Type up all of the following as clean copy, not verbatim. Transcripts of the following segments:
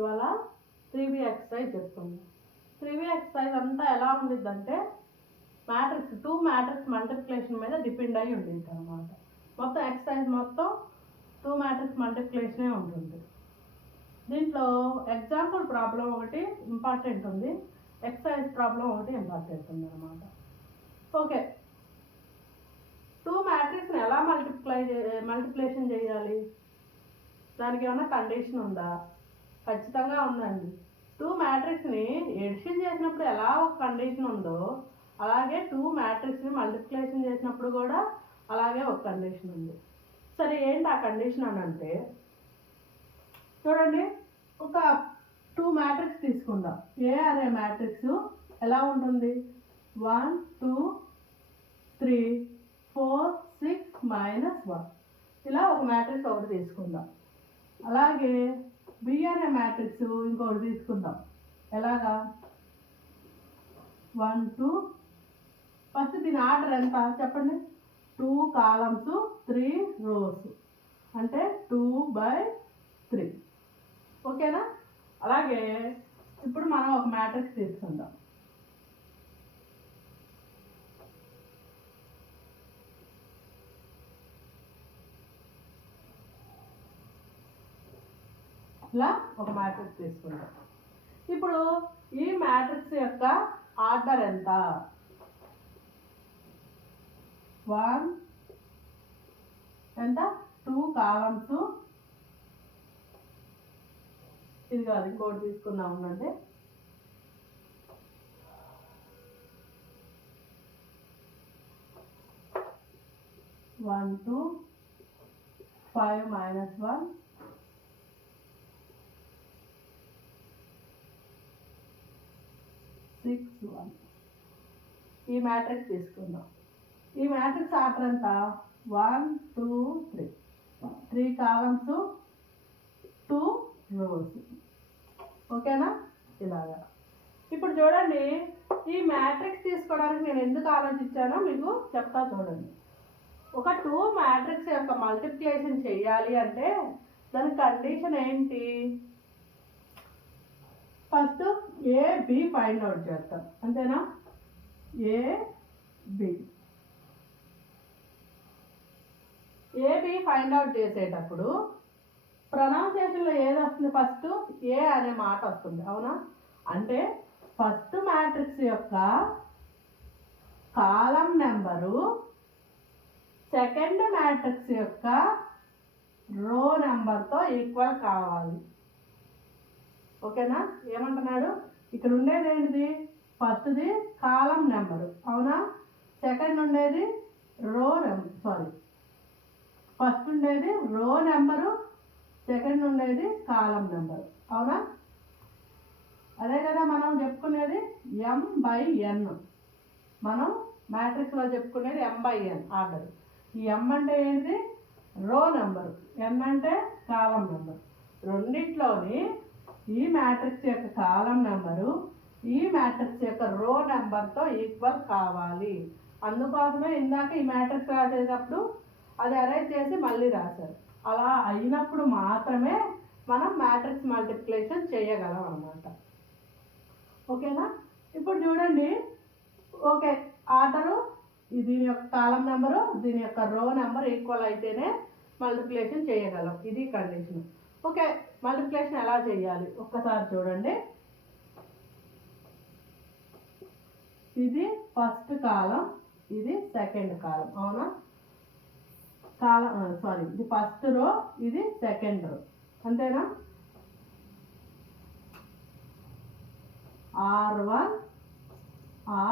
ఇవాళ 3B exercise చెప్తుంది. 3B exercise అంతా ఎలా ఉండిద్దంటే మ్యాట్రిక్స్ 2 మ్యాట్రిక్స్ మల్టిప్లికేషన్ మీద డిపెండ్ అయ్యి ఉండిద్ది అనమాట. మొత్తం ఎక్సర్సైజ్ మొత్తం 2 మ్యాట్రిక్స్ మల్టిప్లికేషనే ఉంటుంది. దీంట్లో ఎగ్జాంపుల్ ప్రాబ్లం ఒకటి ఇంపార్టెంట్ ఉంది, ఎక్సర్సైజ్ ప్రాబ్లం ఒకటి ఇంపార్టెంట్ ఉంది అనమాట. ఓకే, 2 మ్యాట్రిక్స్ని ఎలా మల్టిప్లికేషన్ చేయాలి, దానికి ఏమన్నా కండిషన్ ఉందా? ఖచ్చితంగా ఉందండి. 2 మ్యాట్రిక్స్ని ఎడిషన్ చేసినప్పుడు ఎలా ఒక కండిషన్ ఉందో అలాగే 2 మ్యాట్రిక్స్ని మల్టిప్లికేషన్ చేసినప్పుడు కూడా అలాగే ఒక కండిషన్ ఉంది. సరే, ఏంటి ఆ కండిషన్ అని అంటే, చూడండి, ఒక 2 మ్యాట్రిక్స్ తీసుకుందాం. ఏ అనే మ్యాట్రిక్స్ ఎలా ఉంటుంది? 1 2 3 4 6 -1 ఇలా ఒక మ్యాట్రిక్స్ ఒకటి తీసుకుందాం. అలాగే బి అనే మ్యాట్రిక్స్ ఇంకొకటి తీసుకుందాం. ఎలాగా? 1 2 ఫస్ట్ దీని ఆర్డర్ ఎంత చెప్పండి? 2 కాలమ్స్ 3 రోస్ అంటే 2/3. ఓకేనా? అలాగే ఇప్పుడు మనం ఒక మ్యాట్రిక్స్ తీసుకుందాం. ఇలా ఒక మ్యాట్రిక్స్ తీసుకుందాం. ఇప్పుడు ఈ మ్యాట్రిక్స్ యొక్క ఆర్డర్ ఎంత? 1 ఎంత? 2 కాలమ్స్, ఇది కాదు ఇంకోటి తీసుకుందాం ఉందండి. 1 2 5 -1 6 1 ఈ మ్యాట్రిక్స్ తీసుకుందాం. ఈ మ్యాట్రిక్స్ ఆర్డర్ ఎంత? 1 2 3 కాలమ్స్ 2 రోస్. ఓకేనా? ఇలాగా. ఇప్పుడు చూడండి, ఈ మ్యాట్రిక్స్ తీసుకోవడానికి నేను ఎందుకు ఆలోచించానో మీకు చెప్తా చూడండి. ఒక 2 మ్యాట్రిక్స్ యొక్క మల్టిప్లికేషన్ చేయాలి అంటే దాని కండిషన్ ఏంటి? ఫస్ట్ AB ఫైండ్ అవుట్ చేస్తాం, అంతేనా? AB ఫైండ్ అవుట్ చేసేటప్పుడు ప్రొనౌన్సియేషన్లో ఏది వస్తుంది? ఫస్ట్ ఏ అనే మాట వస్తుంది, అవునా? అంటే ఫస్ట్ మ్యాట్రిక్స్ యొక్క కాలం నెంబరు సెకండ్ మ్యాట్రిక్స్ యొక్క రో నెంబర్తో ఈక్వల్ కావాలి. ఓకేనా? ఏమంటున్నాడు ఇక్కడ? ఉండేది ఏంటిది? ఫస్ట్ది కాలం నెంబరు, అవునా? సెకండ్ ఉండేది రో నెంబర్, ఫస్ట్ ఉండేది రో నెంబరు, సెకండ్ ఉండేది కాలం నెంబరు, అవునా? అదే కదా మనం చెప్పుకునేది M/N. మనం మ్యాట్రిక్స్లో చెప్పుకునేది M/N ఆర్డర్. ఈ M అంటే ఏంటిది? రో నెంబరు, N అంటే కాలం నెంబరు. రెండిట్లోని ఈ మ్యాట్రిక్స్ యొక్క కాలం నెంబరు ఈ మ్యాట్రిక్స్ యొక్క రో నెంబర్తో ఈక్వల్ కావాలి. అందుకోసమే ఇందాక ఈ మ్యాట్రిక్స్ రాసేటప్పుడు అది అరేంజ్ చేసి మళ్ళీ రాశారు. అలా అయినప్పుడు మాత్రమే మనం మ్యాట్రిక్స్ మల్టిప్లికేషన్ చేయగలం అన్నమాట. ఓకేనా? ఇప్పుడు చూడండి, ఓకే, ఆర్డరు దీని యొక్క కాలం నెంబరు దీని యొక్క రో నెంబర్ ఈక్వల్ అయితేనే మల్టిప్లికేషన్ చేయగలం. ఇది కండిషన్. ఓకే, మల్టిప్లికేషన్ ఎలా చేయాలి ఒక్కసారి చూడండి. ఇది ఫస్ట్ కాలం, ఇది సెకండ్ కాలం, అవునా? ఇది ఫస్ట్ రో, ఇది సెకండ్ రో, అంతేనా? R1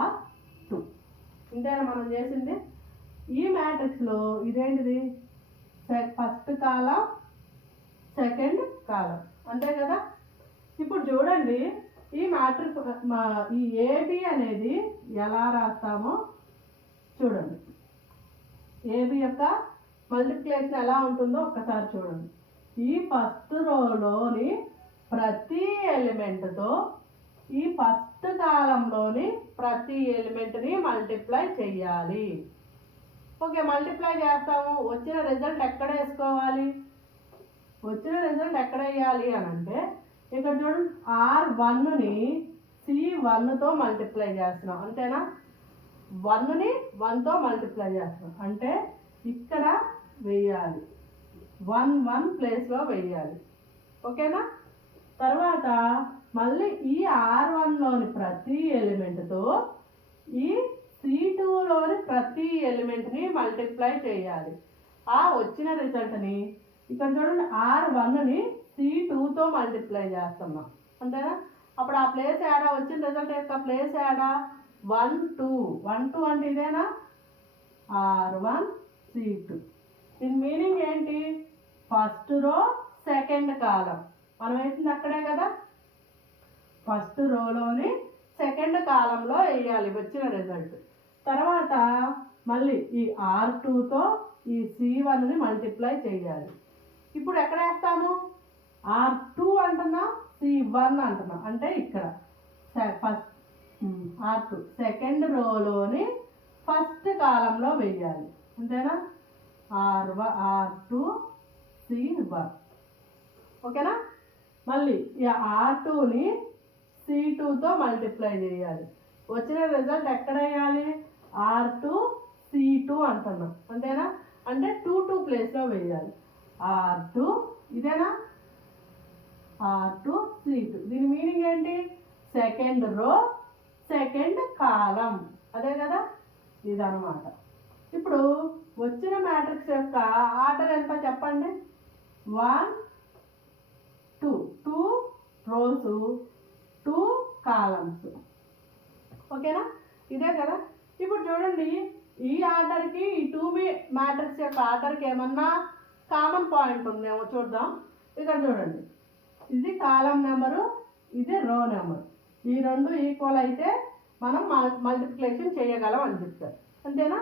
R2 ఇంతేనా మనం చేసింది? ఈ మ్యాట్రిక్స్లో ఇదేంటిది? ఫస్ట్ కాలం సెకండ్ కాలం, అంతే కదా? ఇప్పుడు చూడండి, ఈ మ్యాట్రిక్స్ ఈ AB అనేది ఎలా రాస్తామో చూడండి. AB యొక్క మల్టిప్లికేషన్ ఎలా ఉంటుందో ఒక్కసారి చూడండి. ఈ ఫస్ట్ రోలోని ప్రతి ఎలిమెంట్తో ఈ ఫస్ట్ కాలంలోని ప్రతి ఎలిమెంట్ని మల్టిప్లై చేయాలి. ఓకే, మల్టిప్లై చేస్తాము. వచ్చిన రిజల్ట్ ఎక్కడ వేసుకోవాలి? వచ్చిన రిజల్ట్ ఎక్కడ వేయాలి అని అంటే ఇక్కడ చూడండి R1ని C1తో మల్టిప్లై చేస్తున్నాం, అంతేనా? 1ని 1తో మల్టిప్లై చేస్తున్నాం అంటే ఇక్కడ వేయాలి, 1 ప్లేస్లో వేయాలి, ఓకేనా? తర్వాత మళ్ళీ ఈ R1లోని ప్రతి ఎలిమెంట్తో ఈ C2లోని ప్రతి ఎలిమెంట్ని మల్టిప్లై చేయాలి. ఆ వచ్చిన రిజల్ట్ని ఇక్కడ చూడండి R1ని C2తో మల్టిప్లై చేస్తున్నాం, అంతేనా? అప్పుడు ఆ ప్లేస్ యాడా, వచ్చిన రిజల్ట్ యొక్క ప్లేస్ యాడా 1 2 అంటే ఇదేనా R1 C2. దీని మీనింగ్ ఏంటి? ఫస్ట్ రో సెకండ్ కాలం మనం వేసింది అక్కడే కదా, ఫస్ట్ రోలోని సెకండ్ కాలంలో వేయాలి వచ్చిన రిజల్ట్. తర్వాత మళ్ళీ ఈ R2తో ఈ C1ని మల్టిప్లై చేయాలి. ఇప్పుడు ఎక్కడ వేస్తాము? R2 అంటున్నా, C1 అంటున్నా, అంటే ఇక్కడ ఫస్ట్ R2 సెకండ్ రోలోని ఫస్ట్ కాలంలో వేయాలి, అంతేనా? R2 C1, ఓకేనా? మళ్ళీ ఈ R2ని C2తో మల్టిప్లై చేయాలి. వచ్చిన రిజల్ట్ ఎక్కడ వేయాలి? R2 C2 అంటున్నాం, అంతేనా? అంటే 2 ప్లేస్లో వేయాలి. R2 ఇదేనా R2 C2. దీని మీనింగ్ ఏంటి? సెకండ్ రో సెకండ్ కాలం, అదే కదా, ఇదనమాట. ఇప్పుడు వచ్చిన మ్యాట్రిక్స్ యొక్క ఆర్డర్ ఎంత చెప్పండి? 1 2 రోస్ 2 కాలమ్స్, ఓకేనా? ఇదే కదా. ఇప్పుడు చూడండి ఈ ఆర్డర్కి ఈ 2B మ్యాట్రిక్స్ యొక్క ఆర్డర్కి ఏమన్నా కామన్ పాయింట్ ఉందేమో చూద్దాం. ఇక్కడ చూడండి, ఇది కాలం నెంబరు, ఇది రో నెంబర్. ఈ రెండు ఈక్వల్ అయితే మనం మల్టిప్లికేషన్ చేయగలం అని చెప్తారు, అంతేనా?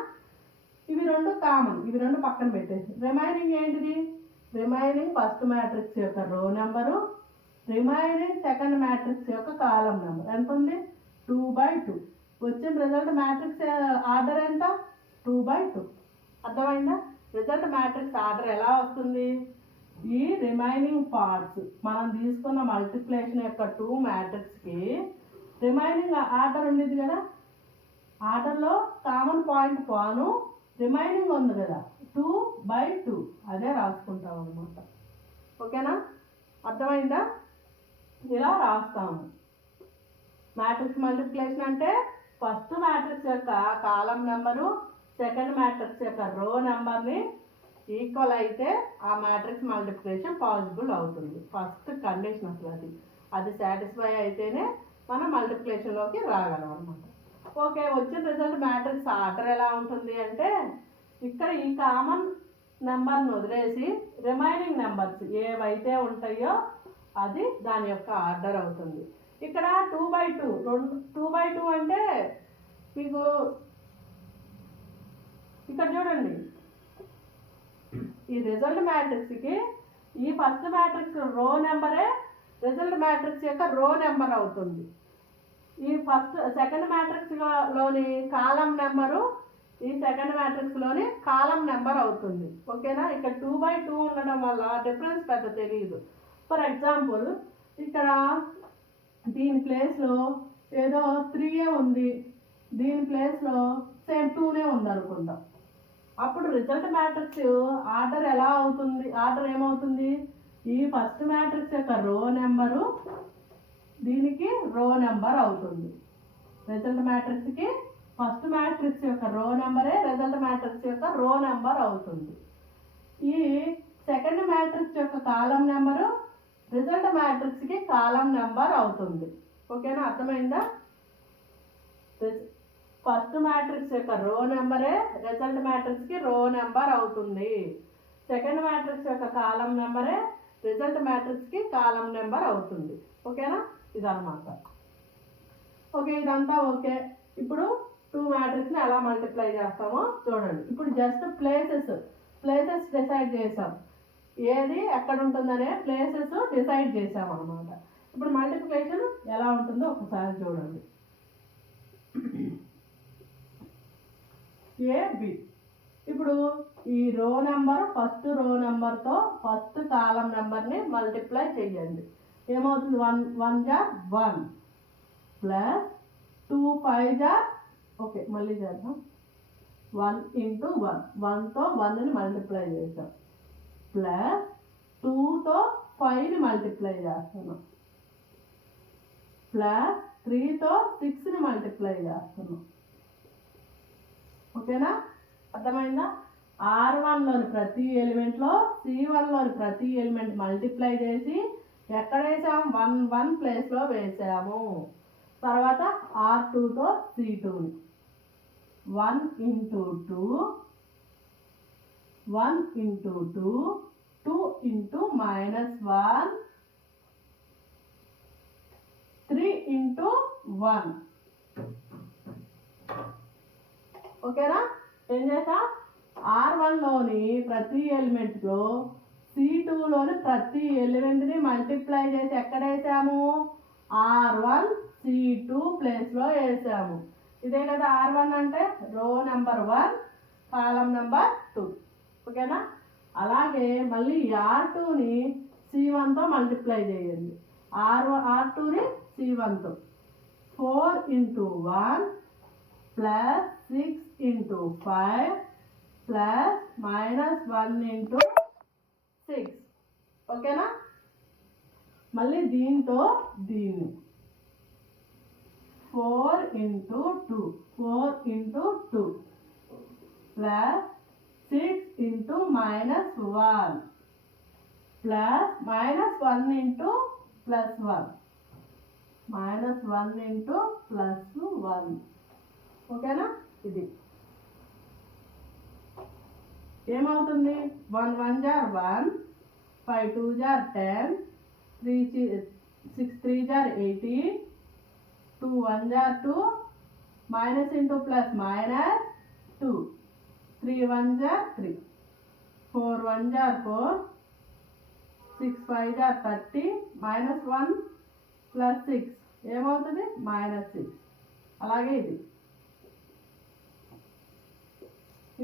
ఇవి రెండు కామన్, ఇవి రెండు పక్కన పెట్టేసి రిమైనింగ్ ఏంటిది? రిమైనింగ్ ఫస్ట్ మ్యాట్రిక్స్ యొక్క రో నెంబరు, రిమైనింగ్ సెకండ్ మ్యాట్రిక్స్ యొక్క కాలం నెంబర్ ఎంత ఉంది? 2/2. వచ్చిన రిజల్ట్ మ్యాట్రిక్స్ ఆర్డర్ ఎంత? 2/2. అర్థమైందా? రిజల్ట్ మ్యాట్రిక్స్ ఆర్డర్ ఎలా వస్తుంది? ఈ రిమైనింగ్ పార్ట్స్ మనం తీసుకున్న మల్టిప్లికేషన్ యొక్క 2 మ్యాట్రిక్స్కి రిమైనింగ్ ఆర్డర్ ఉండేది కదా, ఆర్డర్లో కామన్ పాయింట్ పోను రిమైనింగ్ ఉంది కదా 2/2, అదే రాసుకుంటాం అనమాట, ఓకేనా? అర్థమైందా? ఇలా రాస్తాము. మ్యాట్రిక్స్ మల్టిప్లికేషన్ అంటే ఫస్ట్ మ్యాట్రిక్స్ యొక్క కాలం నెంబరు సెకండ్ మ్యాట్రిక్స్ యొక్క రో నెంబర్ని ఈక్వల్ అయితే ఆ మ్యాట్రిక్స్ మల్టిప్లికేషన్ పాసిబుల్ అవుతుంది. ఫస్ట్ కండిషన్ అసలు అది సాటిస్ఫై అయితేనే మనం మల్టిప్లికేషన్లోకి రాగలం అనమాట. ఓకే, వచ్చిన రిజల్ట్ మ్యాట్రిక్స్ ఆర్డర్ ఎలా ఉంటుంది అంటే ఇక్కడ ఈ కామన్ నెంబర్ని వదిలేసి రిమైనింగ్ నెంబర్స్ ఏవైతే ఉంటాయో అది దాని యొక్క ఆర్డర్ అవుతుంది. ఇక్కడ 2/2 2/2 అంటే మీకు ఇక్కడ చూడండి, ఈ రిజల్ట్ మ్యాట్రిక్స్కి ఈ ఫస్ట్ మ్యాట్రిక్స్ రో నెంబరే రిజల్ట్ మ్యాట్రిక్స్ యొక్క రో నెంబర్ అవుతుంది. ఈ సెకండ్ మ్యాట్రిక్స్లోని కాలం నెంబరు ఈ సెకండ్ మ్యాట్రిక్స్లోని కాలం నెంబర్ అవుతుంది, ఓకేనా? ఇక్కడ 2/2 ఉండడం వల్ల డిఫరెన్స్ పెద్ద తెలియదు. ఫర్ ఎగ్జాంపుల్ ఇక్కడ దీని ప్లేస్లో ఏదో 3 ఉంది, దీని ప్లేస్లో సేమ్ 2 ఉంది అనుకుందాం. అప్పుడు రిజల్ట్ మ్యాట్రిక్స్ ఆర్డర్ ఎలా అవుతుంది? ఆర్డర్ ఏమవుతుంది? ఈ ఫస్ట్ మ్యాట్రిక్స్ యొక్క రో నెంబరు దీనికి రో నెంబర్ అవుతుంది. రిజల్ట్ మ్యాట్రిక్స్కి ఫస్ట్ మ్యాట్రిక్స్ యొక్క రో నెంబరే రిజల్ట్ మ్యాట్రిక్స్ యొక్క రో నెంబర్ అవుతుంది. ఈ సెకండ్ మ్యాట్రిక్స్ యొక్క కాలం నెంబరు రిజల్ట్ మ్యాట్రిక్స్కి కాలం నెంబర్ అవుతుంది, ఓకేనా? అర్థమైందా? ఫస్ట్ మ్యాట్రిక్స్ యొక్క రో నెంబరే రిజల్ట్ మ్యాట్రిక్స్కి రో నెంబర్ అవుతుంది. సెకండ్ మ్యాట్రిక్స్ యొక్క కాలం నెంబరే రిజల్ట్ మ్యాట్రిక్స్కి కాలం నెంబర్ అవుతుంది, ఓకేనా? ఇదన్నమాట. ఓకే, ఇదంతా ఓకే. ఇప్పుడు 2 మ్యాట్రిక్స్ని ఎలా మల్టిప్లై చేస్తామో చూడండి. ఇప్పుడు జస్ట్ ప్లేసెస్ డిసైడ్ చేసాం, ఏది ఎక్కడ ఉంటుందనే ప్లేసెస్ డిసైడ్ చేసాం అనమాట. ఇప్పుడు మల్టిప్లికేషన్ ఎలా ఉంటుందో ఒకసారి చూడండి. AB. ఇప్పుడు ఈ ఫస్ట్ రో నెంబర్తో ఫస్ట్ కాలం నెంబర్ని మల్టిప్లై చేయండి. ఏమవుతుంది 1 1 జా 1 ప్లస్ 2 5 జా ఓకే మళ్ళీ చేద్దాం 1 ఇంటూ 1 1తో 1ని మల్టిప్లై చేసాం ప్లస్ 2తో 5ని మల్టిప్లై చేస్తున్నాం ప్లస్ 3తో 6ని మల్టిప్లై చేస్తున్నాం. ఓకేనా? అర్థమైందా? R1లోని ప్రతి ఎలిమెంట్లో C1లోని ప్రతి ఎలిమెంట్ మల్టిప్లై చేసి ఎక్కడ వేసాము 1 1 ప్లేస్లో వేసాము. తర్వాత R2తో C2ని 1 ఇంటూ 2 1 ఇంటూ 2 2 ఇంటూ -1 3 ఇంటూ 1. ఓకేనా? ఏం చేసా R1లోని ప్రతి ఎలిమెంట్లో C2లోని ప్రతి ఎలిమెంట్ని మల్టిప్లై చేసి ఎక్కడ వేసాము R1 C2 ప్లేస్లో వేసాము. ఇదే కదా R1 అంటే రో నెంబర్ 1 కాలం నెంబర్ 2. ఓకేనా? అలాగే మళ్ళీ R2ని C1తో మల్టిప్లై చేయండి. R2ని C1తో 4 into 1 plus 6 into 5 plus -1 into 6. ఓకేనా? మళ్ళీ దీంతో దీన్ని 4 into 2 4 into 2 plus 6 into -1 plus -1 into +1 -1 into +1. ఓకేనా? ఇది ఏమవుతుంది 1 1 జా 1 5 2 జా 10 6 3 జా 18 2 1 జా 2 మైనస్ ఇంటూ ప్లస్ -2 3 1 జా 3 4 1 జా 4 6 5 జా 30 -1 ప్లస్ 6 ఏమవుతుంది -6. అలాగే ఇది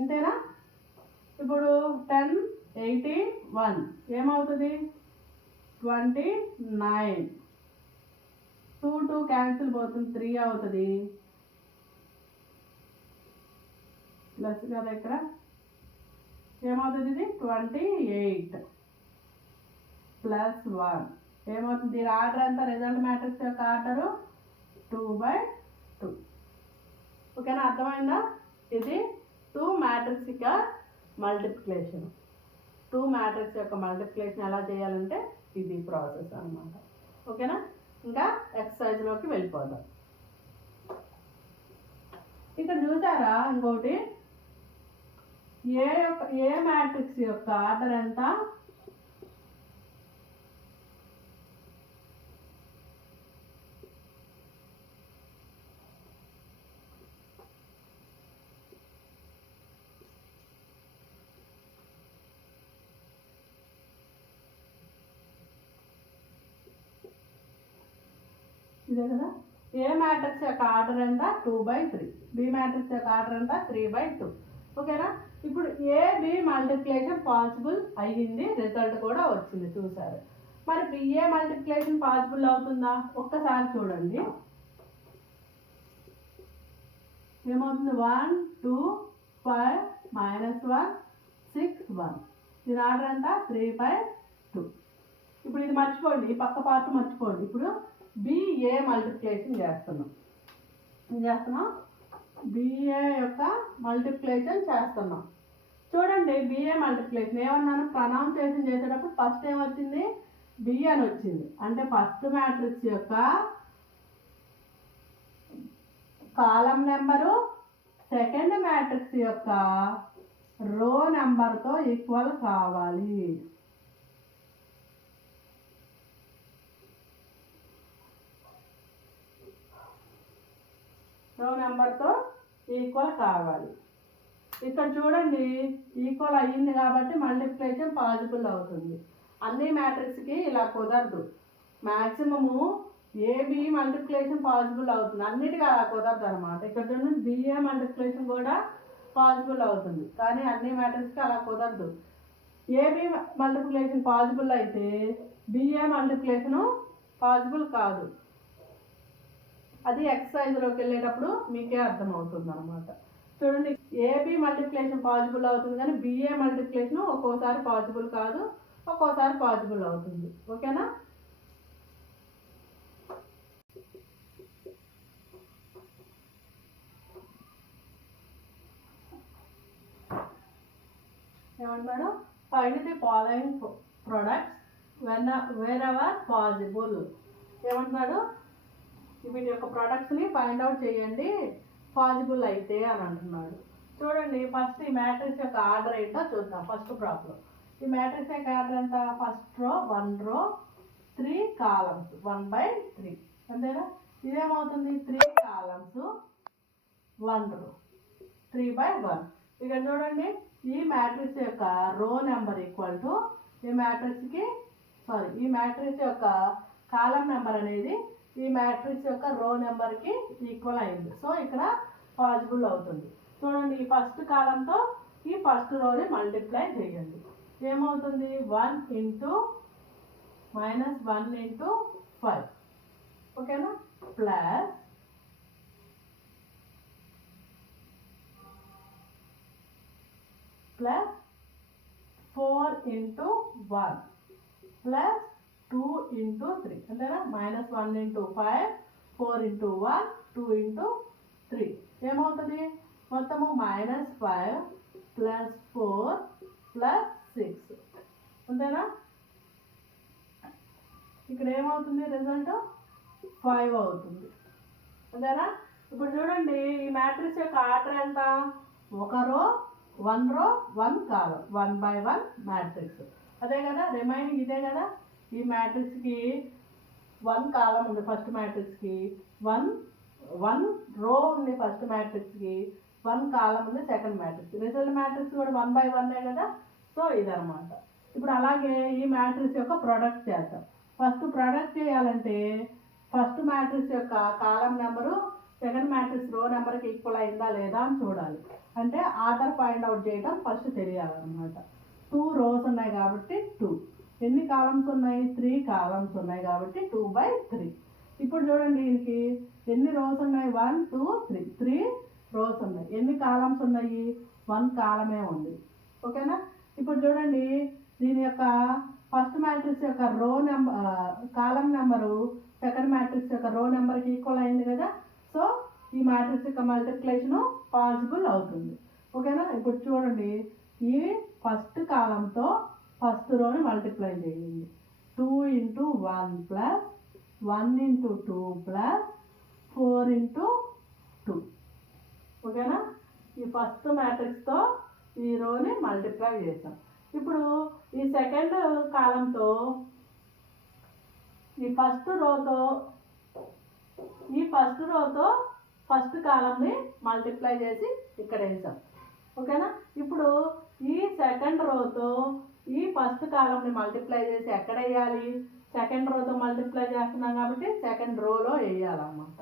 ఇంతేనా? ఇప్పుడు 10 80 1 ఏమవుతుంది 29 2 2 క్యాన్సిల్ పోతుంది 3 అవుతుంది ప్లస్ కదా ఇక్కడ ఏమవుతుంది ఇది 28 ప్లస్ 1 ఏమవుతుంది దీని ఆర్డర్ అంతా రిజల్ట్ మ్యాట్రిక్స్ యొక్క ఆర్డరు 2/2. ఓకేనా? అర్థమైందా? ఇది 2 మ్యాట్రిక్స్ యొక్క మల్టిప్లికేషన్. 2 మ్యాట్రిక్స్ యొక్క మల్టిప్లికేషన్ ఎలా చేయాలంటే ఇది ప్రాసెస్ అన్నమాట. ఓకేనా? ఇంకా ఎక్సర్సైజ్లోకి వెళ్ళిపోదాం. ఇక్కడ చూసారా ఇంకోటి ఏ మ్యాట్రిక్స్ యొక్క ఆర్డర్ ఎంత ఇదే కదా ఏ మ్యాట్రిక్స్ యొక్క ఆర్డర్ ఎంత 2/3 బి మ్యాట్రిక్స్ యొక్క ఆర్డర్ ఎంత 3/2. ఓకేనా? ఇప్పుడు ఏబి మల్టిప్లికేషన్ పాసిబుల్ అయ్యింది రిజల్ట్ కూడా వచ్చింది చూసారు. మరి బిఏ మల్టిప్లికేషన్ పాసిబుల్ అవుతుందా ఒక్కసారి చూడండి. ఏమవుతుంది 1 2 5 -1 6 1 దీని ఆర్డర్ ఎంత 3/2. ఇప్పుడు ఇది మర్చిపోండి ఈ పక్క పార్ట్ మర్చిపోండి. ఇప్పుడు బిఏ మల్టిప్లికేషన్ చేస్తున్నాం. ఏం చేస్తున్నాం బిఏ యొక్క మల్టిప్లికేషన్ చేస్తున్నాం. చూడండి బిఏ మల్టిప్లికేషన్ ఏమన్నాను ప్రొనౌన్సియేషన్ చేసేటప్పుడు ఫస్ట్ ఏమొచ్చింది బి అని వచ్చింది. అంటే ఫస్ట్ మ్యాట్రిక్స్ యొక్క కాలం నెంబరు సెకండ్ మ్యాట్రిక్స్ యొక్క రో నెంబర్తో ఈక్వల్ కావాలి. రో నెంబర్తో ఈక్వల్ కావాలి. ఇక్కడ చూడండి ఈక్వల్ అయ్యింది కాబట్టి మల్టిప్లికేషన్ పాసిబుల్ అవుతుంది. అన్ని మ్యాట్రిక్స్కి ఇలా కుదరదు. మ్యాక్సిమము ఏబి మల్టిప్లికేషన్ పాసిబుల్ అవుతుంది అన్నిటికీ అలా కుదరదు అనమాట. ఇక్కడ చూడండి బిఏ మల్టిప్లికేషన్ కూడా పాసిబుల్ అవుతుంది కానీ అన్ని మ్యాట్రిక్స్కి అలా కుదరదు. ఏబి మల్టిప్లికేషన్ పాసిబుల్ అయితే బిఏ మల్టిప్లికేషను పాసిబుల్ కాదు. అది ఎక్సర్సైజ్లోకి వెళ్ళేటప్పుడు మీకే అర్థమవుతుంది అనమాట. చూడండి, ఏబి మల్టిప్లికేషన్ పాసిబుల్ అవుతుంది కానీ బిఏ మల్టిప్లికేషన్ ఒక్కోసారి పాసిబుల్ కాదు, ఒక్కోసారి పాసిబుల్ అవుతుంది. ఓకేనా? ఏమంటాడు? Find the following products wear ever possible. ఏమంటున్నాడు? వీటి యొక్క ప్రొడక్ట్స్ని ఫైండ్ అవుట్ చేయండి పాసిబుల్ అయితే అని అంటున్నాడు. చూడండి, ఫస్ట్ ఈ మ్యాట్రిక్స్ యొక్క ఆర్డర్ ఏంటో చూద్దాం. ఫస్ట్ ప్రాబ్లం, ఈ మ్యాట్రిక్స్ యొక్క ఆర్డర్ ఎంత? ఫస్ట్ రో 1 రో 3 కాలమ్స్ 1/3. అంతేనా? ఇదేమవుతుంది? 3 కాలమ్స్ 1 రో 3/1. ఇక్కడ చూడండి, ఈ మ్యాట్రిక్స్ యొక్క రో నెంబర్ ఈక్వల్ టు ఈ మ్యాట్రిక్స్ యొక్క కాలం నెంబర్ అనేది ఈ మ్యాట్రిక్స్ యొక్క రో నెంబర్కి ఈక్వల్ అయింది. సో ఇక్కడ పాసిబుల్ అవుతుంది. చూడండి, ఈ ఫస్ట్ కాలంతో ఈ ఫస్ట్ రోని మల్టిప్లై చేయండి. ఏమవుతుంది? 1 × -1 × 5. ఓకేనా? Plus plus 4 × 1 plus 2 × 3. అంతేనా? -1 × 5, 4 × 1, 2 × 3. ఏమవుతుంది? మొత్తము -5 ప్లస్ 4 ప్లస్ 6. అంతేనా? ఇక్కడ ఏమవుతుంది? రిజల్ట్ 5 అవుతుంది. అంతేనా? ఇప్పుడు చూడండి, ఈ మ్యాట్రిక్స్ యొక్క ఆర్డర్ ఎంత? 1 రో 1 కాలం 1/1 మ్యాట్రిక్స్. అదే కదా, రిమైనింగ్ ఇదే కదా. ఈ మ్యాట్రిక్స్కి 1 కాలం ఉంది, ఫస్ట్ మ్యాట్రిక్స్కి 1 రో ఉంది, ఫస్ట్ మ్యాట్రిక్స్కి 1 కాలం ఉంది, సెకండ్ మ్యాట్రిక్స్. రిజల్ట్ మ్యాట్రిక్స్ కూడా 1/1 కదా. సో ఇదనమాట. ఇప్పుడు అలాగే ఈ మ్యాట్రిక్స్ యొక్క ప్రొడక్ట్ చేద్దాం. ఫస్ట్ ప్రొడక్ట్ చేయాలంటే ఫస్ట్ మ్యాట్రిక్స్ యొక్క కాలం నెంబరు సెకండ్ మ్యాట్రిక్స్ రో నెంబర్కి ఈక్వల్ అయిందా లేదా అని చూడాలి. అంటే ఆర్డర్ ఫైండ్ అవుట్ చేయడం ఫస్ట్ తెలియాలన్నమాట. 2 రోస్ ఉన్నాయి కాబట్టి 2. ఎన్ని కాలమ్స్ ఉన్నాయి? 3 కాలమ్స్ ఉన్నాయి కాబట్టి 2/3. ఇప్పుడు చూడండి, దీనికి ఎన్ని రోస్ ఉన్నాయి? 1 2 3 3 రోస్ ఉన్నాయి. ఎన్ని కాలమ్స్ ఉన్నాయి? 1 కాలమే ఉంది. ఓకేనా? ఇప్పుడు చూడండి, దీని యొక్క ఫస్ట్ మ్యాట్రిక్స్ యొక్క రో నెంబర్ కాలం నెంబరు సెకండ్ మ్యాట్రిక్స్ యొక్క రో నెంబర్కి ఈక్వల్ అయింది కదా. సో ఈ మ్యాట్రిక్స్ యొక్క మల్టిప్లికేషన్ పాసిబుల్ అవుతుంది. ఓకేనా? ఇప్పుడు చూడండి, ఈ ఫస్ట్ కాలంతో ఫస్ట్ రోని మల్టిప్లై చేయండి. 2 × 1 ప్లస్ 1 × 2 ప్లస్ 4 × 2. ఓకేనా? ఈ ఫస్ట్ మ్యాట్రిక్స్తో ఈ రోని మల్టిప్లై చేసాం. ఇప్పుడు ఈ సెకండ్ కాలంతో ఈ ఫస్ట్ రోతో ఫస్ట్ కాలంని మల్టిప్లై చేసి ఇక్కడ వేసాం. ఓకేనా? ఇప్పుడు ఈ సెకండ్ రోతో ఈ ఫస్ట్ కాలంని మల్టిప్లై చేసి ఎక్కడ వేయాలి? సెకండ్ రోతో మల్టిప్లై చేస్తున్నాం కాబట్టి సెకండ్ రోలో వేయాలన్నమాట.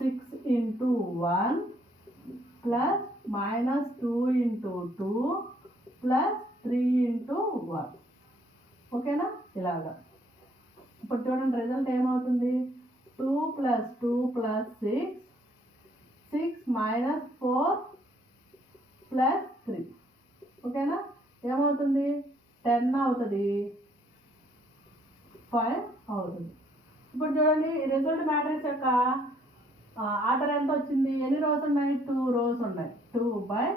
6 × 1 ప్లస్ -2 × 2 ప్లస్ 3 × 1. ఓకేనా? ఇలాగా. ఇప్పుడు చూడండి, రిజల్ట్ ఏమవుతుంది? 2 + 2 + 6 6 - 4 + 3. ఓకేనా? ఏమవుతుంది? 10 అవుతుంది, 5 అవుతుంది. ఇప్పుడు చూడండి, రిజల్ట్ మ్యాట్రిక్స్ యొక్క ఆర్డర్ ఎంత వచ్చింది? ఎన్ని రోస్ ఉన్నాయి? 2 రోస్ ఉన్నాయి. 2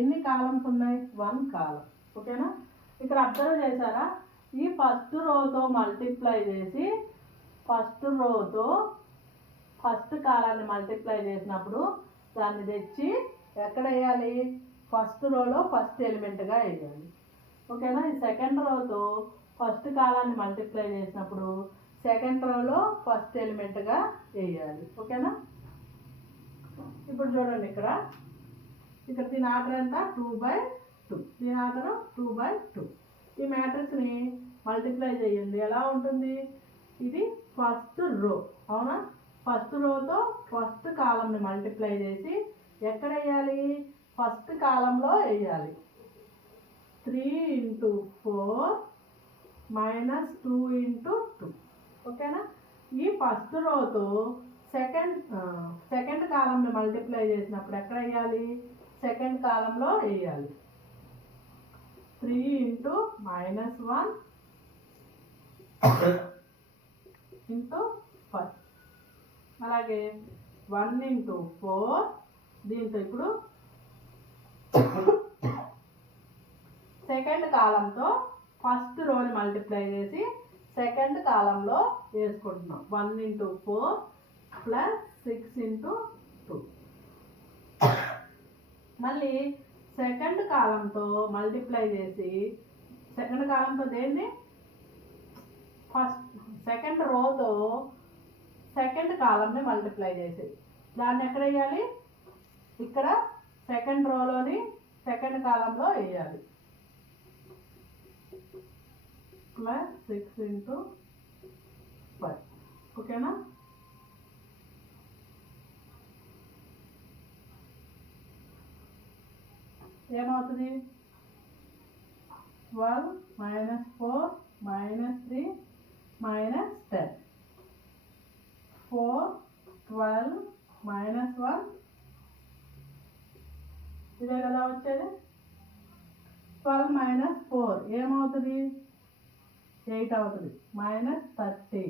ఎన్ని కాలమ్స్ ఉన్నాయి? 1 కాలం. ఓకేనా? ఇక్కడ అబ్జర్వ్ చేశారా? ఈ ఫస్ట్ రోతో మల్టిప్లై చేసి ఫస్ట్ రోతో ఫస్ట్ కాలాన్ని మల్టిప్లై చేసినప్పుడు దాన్ని తెచ్చి ఎక్కడ వేయాలి? ఫస్ట్ రోలో ఫస్ట్ ఎలిమెంట్గా వేయాలి. ఓకేనా? ఈ సెకండ్ రోతో ఫస్ట్ కాలాన్ని మల్టిప్లై చేసినప్పుడు సెకండ్ రోలో ఫస్ట్ ఎలిమెంట్గా వేయాలి. ఓకేనా? ఇప్పుడు చూడండి, ఇక్కడ దీని ఆర్డర్ ఎంత? 2/2. దీని ఆర్డర్ 2/2. ఈ మ్యాట్రిక్స్ని మల్టిప్లై చేయండి. ఎలా ఉంటుంది? ఇది ఫస్ట్ రో, అవునా? ఫస్ట్ రోతో ఫస్ట్ కాలంని మల్టిప్లై చేసి ఎక్కడ వేయాలి? ఫస్ట్ కాలంలో వేయాలి. 3 × 4 - 2 × 2. ఓకేనా? ఈ ఫస్ట్ రోతో సెకండ్ కాలంని మల్టిప్లై చేసినప్పుడు ఎక్కడ వేయాలి? సెకండ్ కాలంలో వేయాలి. 3 ఇంటూ -1 ఇంటూ 5. అలాగే 1 ఇంటూ 4. దీంతో ఇప్పుడు సెకండ్ కాలంతో ఫస్ట్ రోని మల్టిప్లై చేసి సెకండ్ కాలంలో వేసుకుంటున్నాం. 1 ఇంటూ 4 ప్లస్ 6 ఇంటూ 2. మళ్ళీ సెకండ్ కాలంతో మల్టిప్లై చేసి సెకండ్ కాలంతో దేన్ని? సెకండ్ రోతో సెకండ్ కాలంని మల్టిప్లై చేసి దాన్ని ఎక్కడ వేయాలి? ఇక్కడ సెకండ్ రోలోని సెకండ్ కాలంలో వేయాలి. Plus 6 into 5. ఓకేనా? ఏమవుతుంది? 12 -4 -3 -10. 4 12 -1 ఇదే కదా వచ్చేది. 12 -4 ఏమవుతుంది? 8 అవుతుంది. -30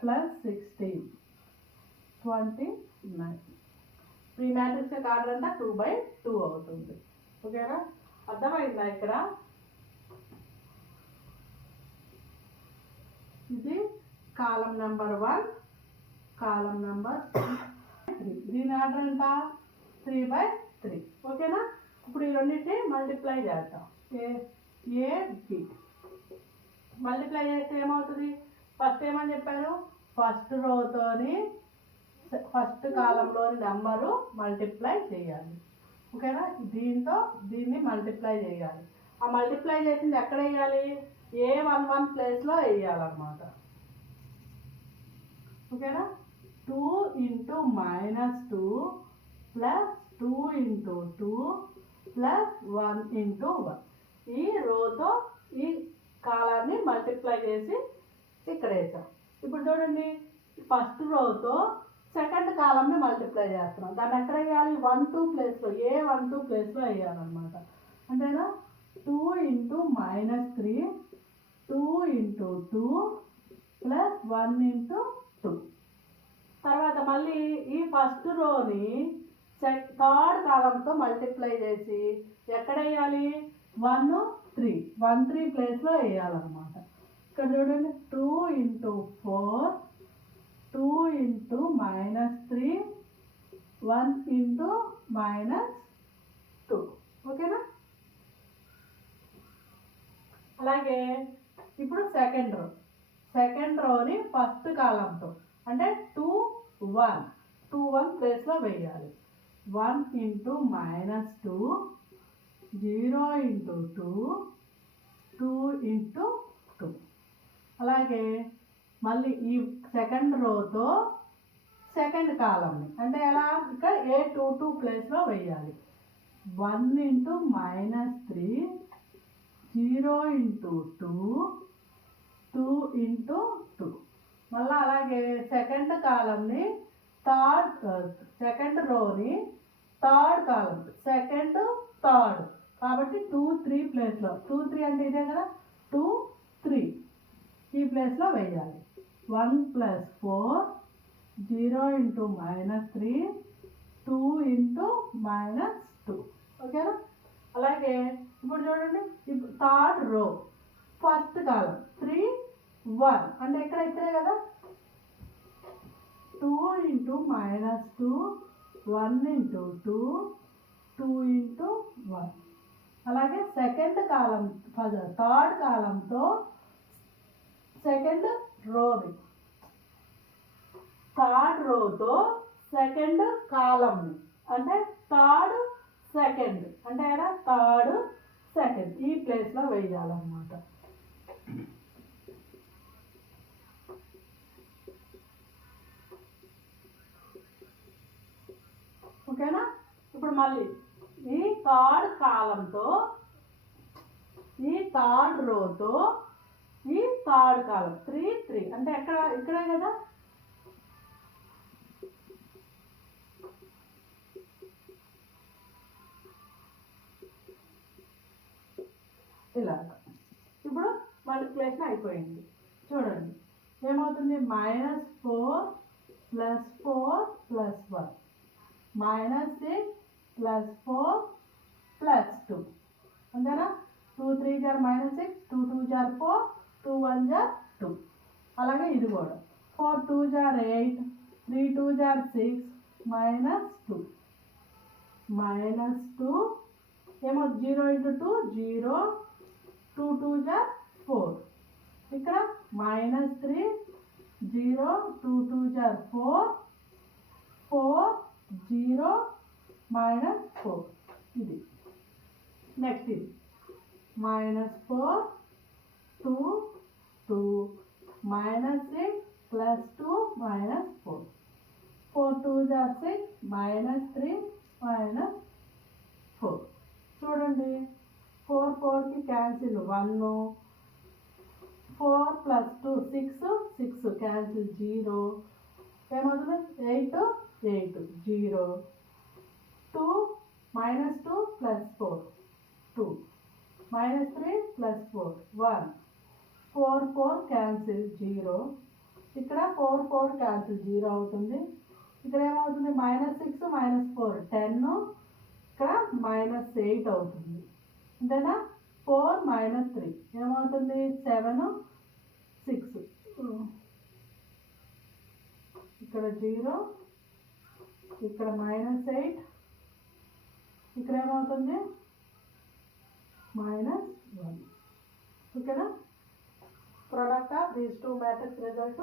ప్లస్ 60 29. ఈ మ్యాట్రిక్స్ యొక్క ఆర్డర్ అంతా 2/2 అవుతుంది. ఓకేనా? అర్థమైందా? ఇక్కడ ఇది కాలం నెంబర్ 1, కాలం నెంబర్ 3. దీని ఆర్డర్ ఎంత? 3/3. ఓకేనా? ఇప్పుడు ఈ రెండింటిని మల్టిప్లై చేద్దాం. ఏ బి మల్టిప్లై చేస్తే ఏమవుతుంది? ఫస్ట్ ఏమని చెప్పారు? ఫస్ట్ రోతోని ఫస్ట్ కాలంలోని నెంబరు మల్టిప్లై చేయాలి. ఓకేనా? దీన్ని మల్టిప్లై చేయాలి. ఆ మల్టిప్లై చేసింది ఎక్కడ వేయాలి? A11 ప్లేస్లో వేయాలన్నమాట. ఓకేనా? 2 into -2 plus 2 into 2 plus 1 into 1. ఈ రోతో ఈ కాలాన్ని మల్టిప్లై చేసి ఇక్కడ వేసాం. ఇప్పుడు చూడండి, ఫస్ట్ రోతో సెకండ్ కాలంని మల్టిప్లై చేస్తున్నాం. దాన్ని ఎక్కడ వేయాలి? 1 2 ప్లేస్లో A12 ప్లేస్లో వేయాలన్నమాట. అంతేనా? 2 ఇంటూ -3 2 ఇంటూ 2 ప్లస్ 1 ఇంటూ 2. తర్వాత మళ్ళీ ఈ ఫస్ట్ రోని థర్డ్ కాలంతో మల్టిప్లై చేసి ఎక్కడ వేయాలి? 1 3 ప్లేస్లో వేయాలన్నమాట. ఇక్కడ చూడండి, 2 ఇంటూ 4 2 ఇంటూ -3 1 ఇంటూ -2. ఓకేనా? అలాగే ఇప్పుడు సెకండ్ రోని ఫస్ట్ కాలంతో అంటే 2 1 ప్లేస్లో వేయాలి. 1 ఇంటూ -2 0 ఇంటూ 2 2 ఇంటూ 2. అలాగే మళ్ళీ ఈ సెకండ్ రోతో సెకండ్ కాలంని అంటే ఎలా? ఇక్కడ A22 ప్లేస్లో వేయాలి. 1 ఇంటూ -3 0 ఇంటూ 2 2 ఇంటూ 2. మళ్ళీ అలాగే సెకండ్ కాలంని సెకండ్ రోని థర్డ్ కాలం థర్డ్ కాబట్టి 2 3 ప్లేస్లో 2 3 అంటే ఇదే కదా, 2 3 ఈ ప్లేస్లో వేయాలి. 1 ప్లస్ 4 0 ఇంటూ -3 2 ఇంటూ -2. ఓకేనా? అలాగే ఇప్పుడు చూడండి, ఇప్పుడు థర్డ్ రో ఫస్ట్ కాలం 3 1 అంటే ఇక్కడే కదా, 2 ఇంటూ -2 1 ఇంటూ 2 2 ఇంటూ 1. అలాగే సెకండ్ కాలం థర్డ్ కాలంతో సెకండ్ రోని థర్డ్ రోతో సెకండ్ కాలంని అంటే థర్డ్ సెకండ్ అంటే కదా, థర్డ్ సెకండ్ ఈ ప్లేస్లో వేయాలన్నమాట. ఓకేనా? ఇప్పుడు మళ్ళీ ఈ థర్డ్ కాలంతో ఈ థర్డ్ రోతో ఈ థర్డ్ కాలం 3 3 అంటే ఇక్కడే కదా. ఇలా ఇప్పుడు మల్టిప్లికేషన్ అయిపోయింది. చూడండి ఏమవుతుంది, -4 + 4 + 1 -6 + 4 + 2 అంతేనా. 2 3 = -6, 2 2 = 4, 2 1 = 2. అలాగే ఇది కూడా 4 2 = 8, 3 2 = 6 -2 -2 ఏమో 0 × 2 0, 2 2 = 4. ఇక్కడ -3 0, 2 2 = 4, 4 0 -4. ఇది నెక్స్ట్ ఇది -4 2 2 -6 + 2 -4, 4 2 = 6 -3 -4. చూడండి 4 4కి క్యాన్సిల్ 1, 4 + 2 6 6 క్యాన్సిల్ 0 ఏమవుతుంది 8 8 0, 2 -2 + 4 2, -3 + 4 1, 4 4 క్యాన్సిల్ 0. ఇక్కడ 4 4 క్యాన్సిల్ 0 అవుతుంది. ఇక్కడ ఏమవుతుంది -6 -4 10, ఇక్కడ -8 అవుతుంది అంతేనా. 4 3 ఏమవుతుంది 7 6, ఇక్కడ 0, ఇక్కడ -8, ఇక్కడ ఏమవుతుంది -1. ఓకేనా. Product of these 2 matrix result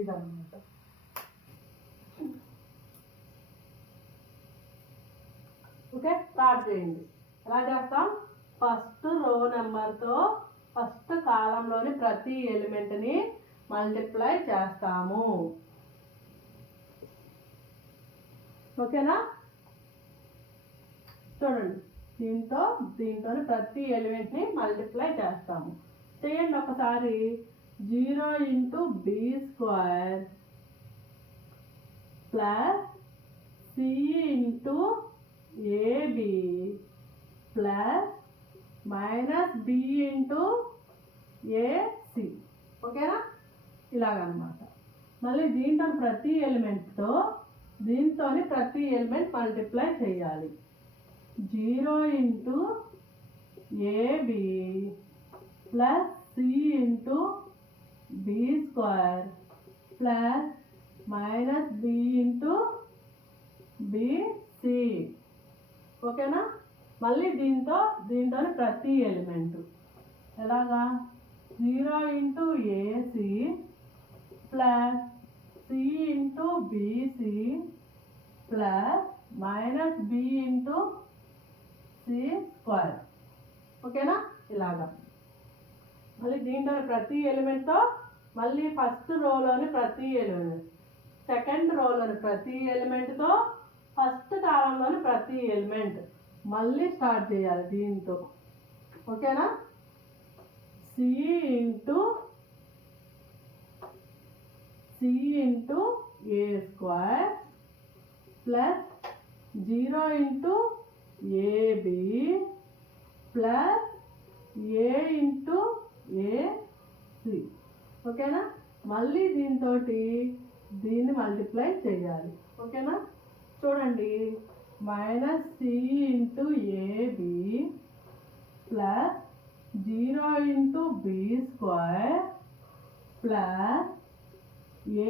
ఇదన్నమాట. ఓకే స్టార్ట్ చేయండి. ఎలా చేస్తాం, ఫస్ట్ రో నెంబర్తో ఫస్ట్ కాలంలోని ప్రతి ఎలిమెంట్ని మల్టిప్లై చేస్తాము. ఓకేనా. చూడండి దీంతో ప్రతి ఎలిమెంట్ని మల్టిప్లై చేస్తాము. చేయండి ఒకసారి. 0 × b² + c × ab + b × ac. ఓకేనా. ఇలాగనమాట. మళ్ళీ దీంతో ప్రతి ఎలిమెంట్ మల్టిప్లై చేయాలి. 0 × ab + c × b² + b × bc. ఓకేనా. మళ్ళీ దీంతో ప్రతి ఎలిమెంట్ ఎలాగా 0 × ac + c × bc + b × c². ఓకేనా. ఇలాగా మళ్ళీ దీంట్లో ప్రతి ఎలిమెంట్తో మళ్ళీ ఫస్ట్ రోలోని ప్రతి ఎలిమెంట్, సెకండ్ రోలోని ప్రతి ఎలిమెంట్తో ఫస్ట్ కాలంలోని ప్రతి ఎలిమెంట్ మళ్ళీ స్టార్ట్ చేయాలి దీంతో. ఓకేనా. c × a² + 0 × ab + a × ac. ఓకేనా. మళ్ళీ దీన్ని మల్టిప్లై చేయాలి. ఓకేనా. చూడండి -c × ab + 0 × b² + a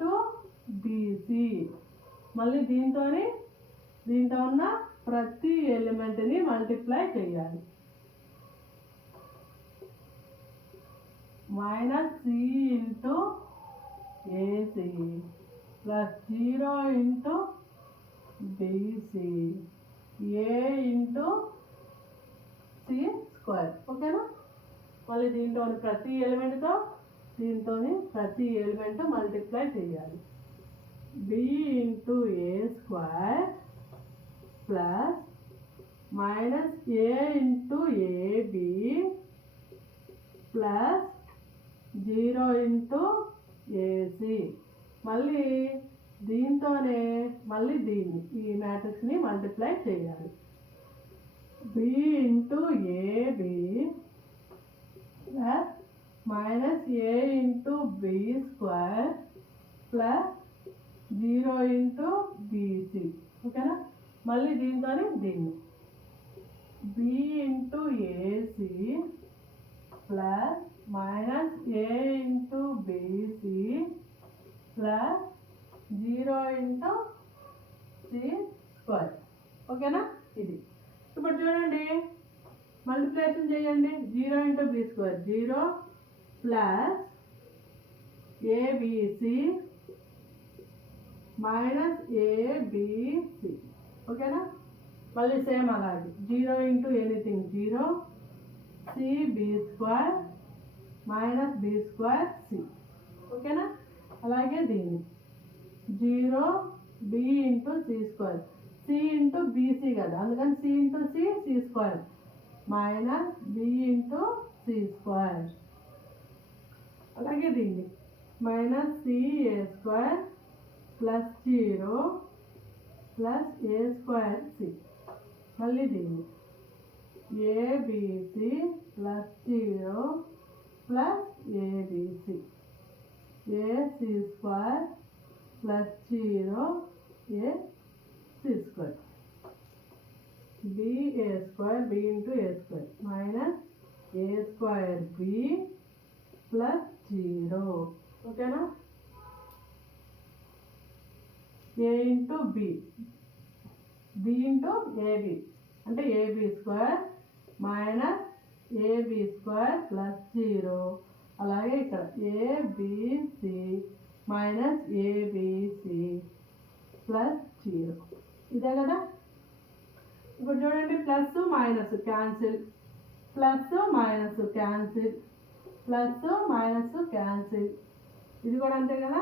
× bc. మళ్ళీ దీంతో ఉన్న ప్రతి ఎలిమెంట్ని మల్టిప్లై చేయాలి. -c × ac + 0 × bc a × c². ఓకేనా. మళ్ళీ దీంతో ప్రతి ఎలిమెంట్తో ప్రతి ఎలిమెంట్ మల్టిప్లై చేయాలి. b × a² + -a × ab + 0 into AC. మళ్ళీ దీంతోనే మళ్ళీ దీన్ని ఈ మ్యాట్రిక్స్ని మల్టిప్లై చేయాలి. B into AB plus minus A into B square plus 0 into BC. ఓకేనా? మళ్ళీ దీంతోనే దీన్ని B into AC plus minus A into BC plus 0 into C square. ఓకేనా? ఇది ఇప్పుడు చూడండి, మల్టిప్లికేషన్ చేయండి. 0 into B square 0 plus ABC minus ABC. ఓకేనా? మళ్ళీ సేమ్ అలాగే 0 into anything 0 C B square minus B square C. ఓకేనా? అలాగే దీన్ని 0 B into C square, C into BC కదా, అందుకని C into C C square minus B into C square. అలాగే దీన్ని minus C A square plus 0 plus A square C. మళ్ళీ దీన్ని ABC plus 0 plus ABC AC square plus 0 A C square B A square B into A square minus A square B plus 0. ఓకేనా? A into B, B into AB అంటే AB square minus AB square plus 0. అలాగే ఇక్కడ ABC minus ABC plus 0. ఇదే కదా? ఇప్పుడు చూడండి, plus minus cancel, plus minus cancel, plus minus cancel. ఇది కూడా అంతే కదా,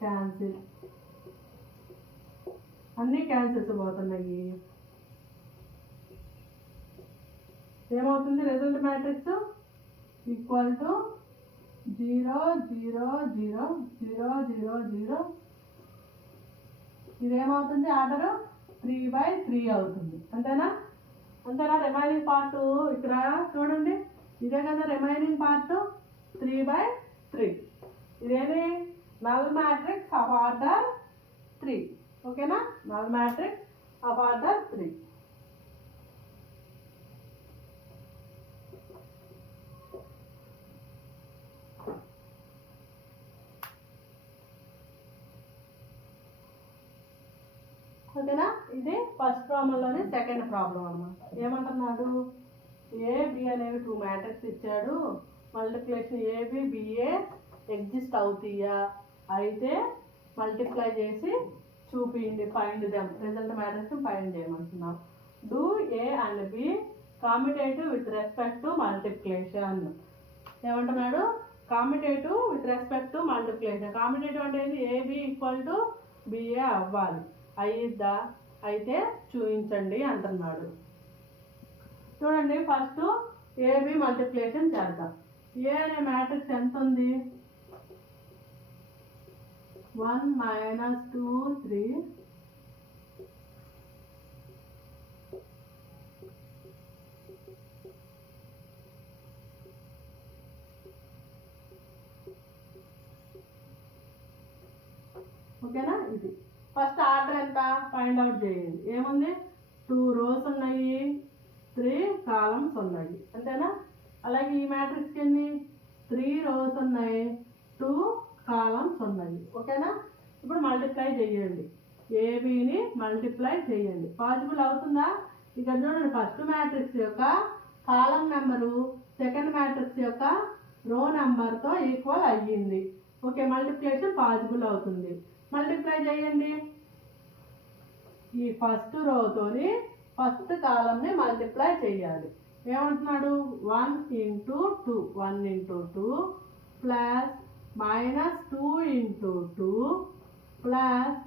క్యాన్సిల్. అన్నీ క్యాన్సిల్స్ పోతున్నాయి. ఏమవుతుంది? Result matrix equal to 0 0 0 0 0 0. ఇదేమవుతుంది? ఆర్డర్ 3/3 అవుతుంది. అంతేనా? అంతేనా? రిమైనింగ్ పార్ట్ ఇక్కడ చూడండి, ఇదే కదా రిమైనింగ్ పార్ట్ 3/3. ఇదేది? Null matrix of order 3. ఓకేనా? Null matrix of order 3. ఓకేనా? ఇది ఫస్ట్ ప్రాబ్లంలోని సెకండ్ ప్రాబ్లం అన్నమాట. ఏమంటున్నాడు? ఏబి అనేవి 2 మ్యాట్రిక్స్ ఇచ్చాడు. మల్టిప్లికేషన్ ఏబి బిఏ ఎగ్జిస్ట్ అవుతాయా? అయితే మల్టిప్లై చేసి చూపించండి. Find them. Result matrix find చేయమంటున్నాం. Do A and B commutative with respect to multiplication. ఏమంటున్నాడు? Commutative with respect to multiplication. Commutative అంటే ఏబి ఈక్వల్ టు బిఏ అవ్వాలి. అయిద్దా? అయితే చూపించండి అంటున్నాడు. చూడండి, ఫస్ట్ ఏబి మల్టిప్లికేషన్ చేద్దాం. ఏ అనే మ్యాట్రిక్స్ ఎంత ఉంది? 1 మైనస్ 2 3 ఓకేనా? ఇది ఫస్ట్ ఆర్డర్ ఎంత ఫైండ్ అవుట్ చేయండి. ఏముంది? 2 rows ఉన్నాయి, 3 columns ఉన్నాయి. అంతేనా? అలాగే ఈ మ్యాట్రిక్స్కి ఎన్ని? 3 rows ఉన్నాయి, 2 columns ఉన్నాయి. ఓకేనా? ఇప్పుడు మల్టిప్లై చేయండి. ఏబిని మల్టిప్లై చేయండి. పాసిబుల్ అవుతుందా? ఇక్కడ చూడండి, ఫస్ట్ మ్యాట్రిక్స్ యొక్క కాలం నెంబరు సెకండ్ మ్యాట్రిక్స్ యొక్క రో నెంబర్తో ఈక్వల్ అయ్యింది. ఓకే, మల్టిప్లికేషన్ పాసిబుల్ అవుతుంది. మల్టిప్లై చేయండి. ఈ ఫస్ట్ రోతోని ఫస్ట్ కాలంని మల్టిప్లై చేయాలి. ఏమంటున్నాడు? 1 into 2 1 into 2 plus minus 2 into 2 plus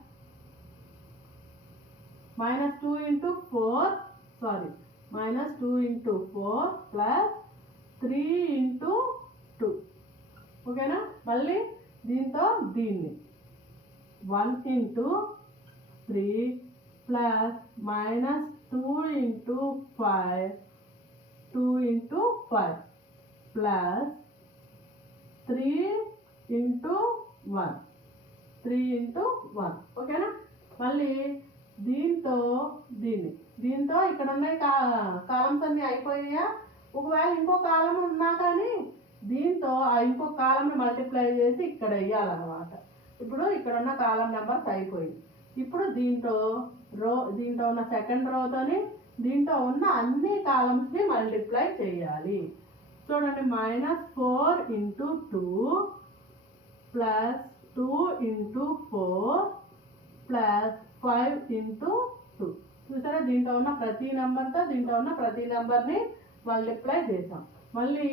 minus 2 into 4 minus 2 into 4 plus 3 into 2. ఓకేనా. మళ్ళీ దీంతో దీన్ని 1 into 3 plus minus 2 into 5 2 into 5 plus 3 into 1 3 into 1 ఓకేనా. మళ్ళీ దీంతో దీంతో ఇక్కడ ఉన్నాయి కాలమ్స్ అన్నీ అయిపోయాయా. ఒకవేళ ఇంకో కాలం ఉన్నా కానీ దీంతో ఆ ఇంకో కాలంని మల్టిప్లై చేసి ఇక్కడ వేయాలన్నమాట. ఇప్పుడు ఇక్కడ ఉన్న కాలం నెంబర్స్ అయిపోయింది. ఇప్పుడు దీంట్లో ఉన్న సెకండ్ రోతోని దీంట్లో ఉన్న అన్ని కాలమ్స్ని మల్టిప్లై చేయాలి. చూడండి, -4 into 2 plus 2 into 4 plus 5 into 2. చూసారా, దీంట్లో ఉన్న ప్రతి నెంబర్తో దీంట్లో ఉన్న ప్రతి నెంబర్ని మల్టిప్లై చేసాం. మళ్ళీ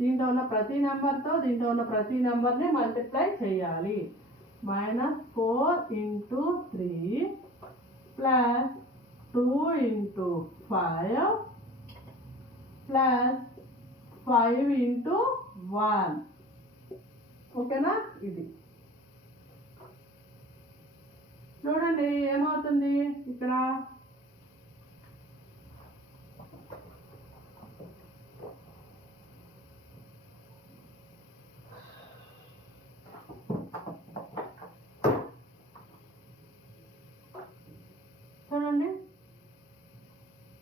దీంట్లో ఉన్న ప్రతి నెంబర్తో దీంట్లో ఉన్న ప్రతి నెంబర్ని మల్టిప్లై చేయాలి. -4 into 3 plus 2 into 5 plus 5 into 1 ఓకేనా. ఇది చూడండి ఏమవుతుంది ఇక్కడ. చూడండి